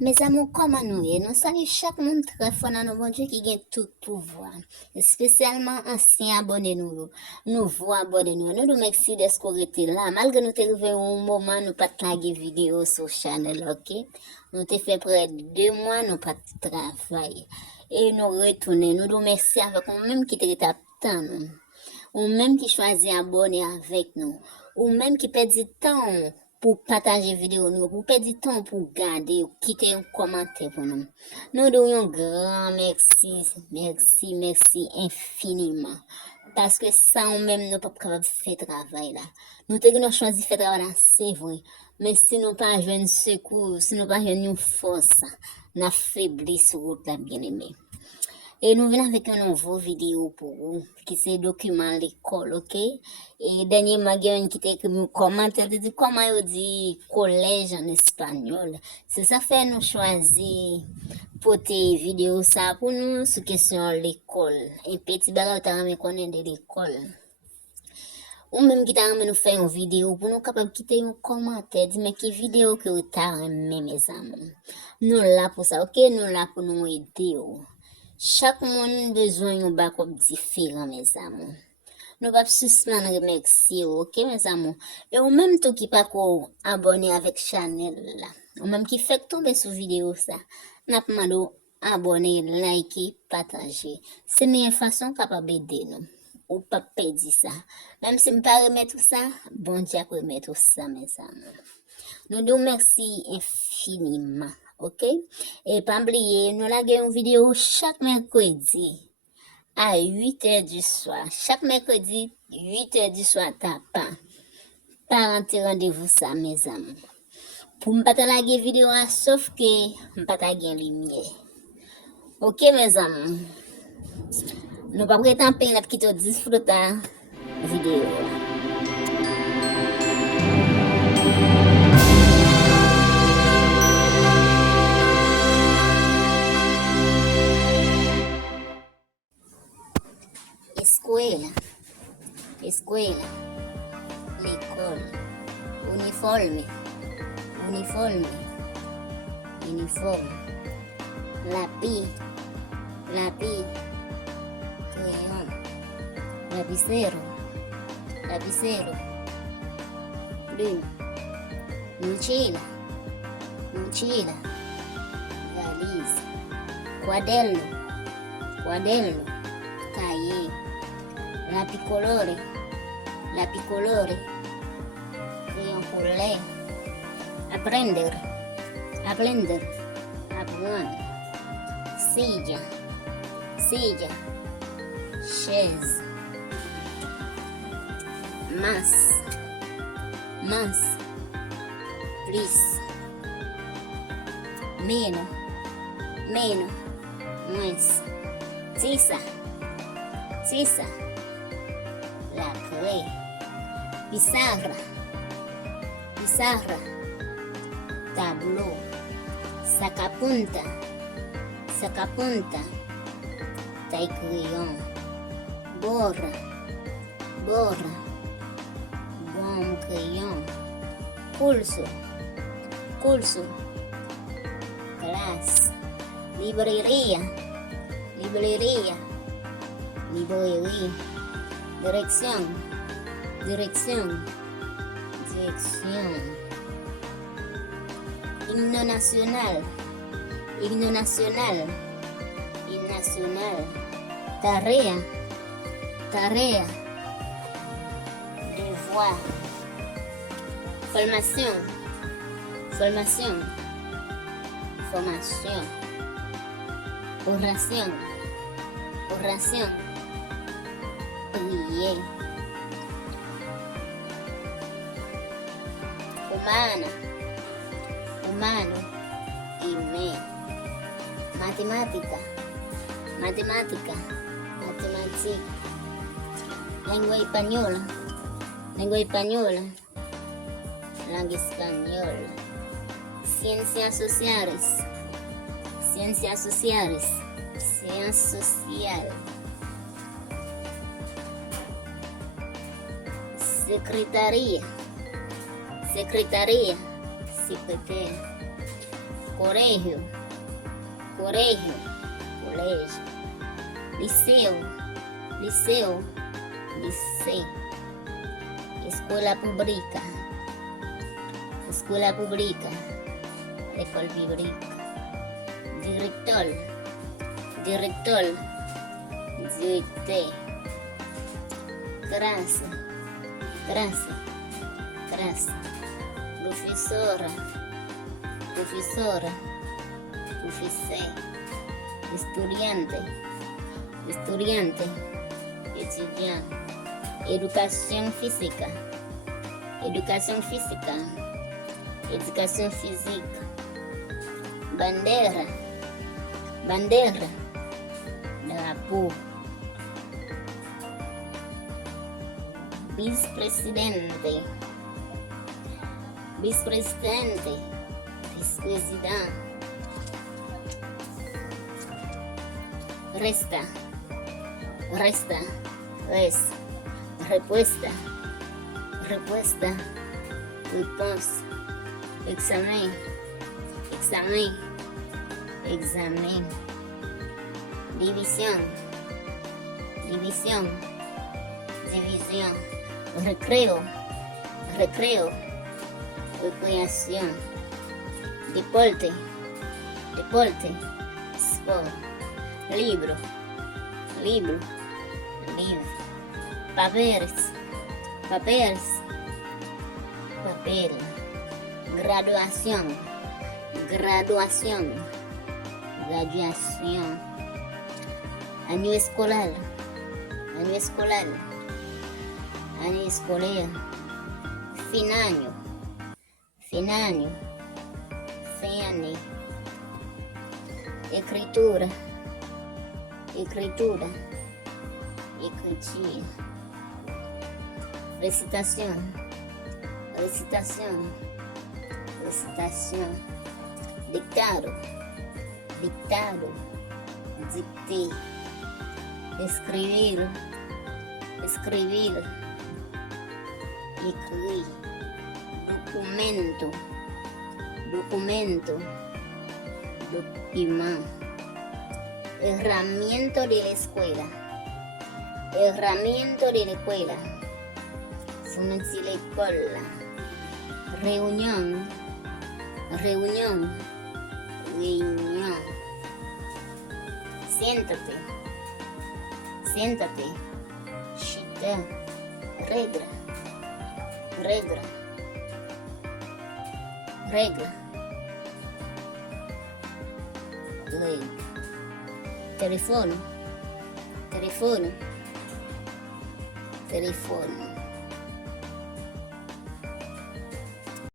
Mes amours, comment nous y? Nous saluons chaque monde très fort dans nos bon Dieu qui gagne tout pouvoir. Spécialement anciens abonnés nous, nouveaux abonnés nous. Nous nous merci d'être été là. Malgré nous arrivé un moment, nous pas taguer vidéo sur channel, ok? Nous t'ai fait près de 2 mois, nous pas travailler. Et nous retourner. Nous nous merci avec nous même qui t'est temps nous. Ou même qui choisit abonner avec nous. Ou même qui perd du temps pour partager vidéo nous, pour perdre du temps pour garder ou quitter un commentaire pour nous. Nous donnons un grand merci infiniment. Parce que sans même nous pas capable de faire travail là. Nous avons choisi de faire travail là, c'est vrai. Mais si nous pas jouer un secours, si nous pas jouer une force, nous affaibli sur route là bien aimé. Et nous venons avec une nouvelle vidéo pour vous, qui c'est document l'école, ok? Et dernièrement, il y a une qui t'a écrit un commentaire, dit comment il dit collège en espagnol. C'est ça fait nous choisir pour tes vidéos ça pour nous sur question l'école. Et petit bagage t'as me connaître de l'école. Ou même qui t'a nous faire une vidéo pour nous capable quitter un commentaire, dire mais quelle vidéo que vous t'a aimé mes amis. Nous là pour ça, ok? Nous là pour nous aider. Chaque monde besoin d'un backup différent, mes amis. Nous pas suspendre remercier, ok, mes amis. Et au même temps qui pas qu'on abonné avec channel là, ou même qui fait tomber sous vidéo ça, n'a pas mal abonner, liker, partager. C'est une meilleure façon capable d'aider nous. Ou pas perdre ça. Même si je ne pas remettre tout ça, bon Dieu remettre tout ça, mes amis. Nous nous merci infiniment. Ok? Et pas oublier, nous avons une vidéo chaque mercredi à 8h du soir. Chaque mercredi, 8h du soir, t'as pas. Parentez rendez-vous ça, mes amis. Pour ne pas la vidéo, sauf que je ne pas la lumière. Ok, mes amis? Nous pas prétendre que nous quitter 10 la vidéo. Escuela, l'école, uniforme, lápiz, crayon, lapicero, plume, mochila, valise, cuaderno, cahier, lapicolore, crayon couleur, aprender, apprendre, silla, chaise, más, plus, menos, más, tiza, la craie, pizarra, tableau, sacapunta, taille crayon, borra, gomme crayon, pulso, classe, librería, dirección, himno nacional, tarea, devoir, formación, oración, prier, humano, aimer, mathématique, lengua española, langue española, ciencias sociales, secretaria, colegio, colegio, colegio, liceo, liceo, liceo, escuela pública, escuela pública, école publique, director, director, directeur, classe, classe, classe, professora, professora, professeur, estudiante, estudiante, étudiant, éducation physique, éducation physique, éducation physique, bandera, bandera, drapeau, vice-presidente, vice-presidente, vice-président, resta, resta, res, respuesta, respuesta, réponse, examen, examen, examen, división, división, división, recreo, recreo, recreación, deporte, deporte, sport, libro, libro, libro, papeles, papeles, papel, graduación, graduación, graduación, año escolar, año escolar, año escolar, fin año, fin año, fin año, escritura, escritura, escritura, recitación, recitación, recitación, dictado, dictado, dicté, escribir, escribir, écrit, documento, documento, document, herramienta de la escuela, herramienta de la escuela, son de la escuela, reunión, reunión, reunión, siéntate, siéntate, chita, regla, regla, regla, regla, teléfono, teléfono, teléfono.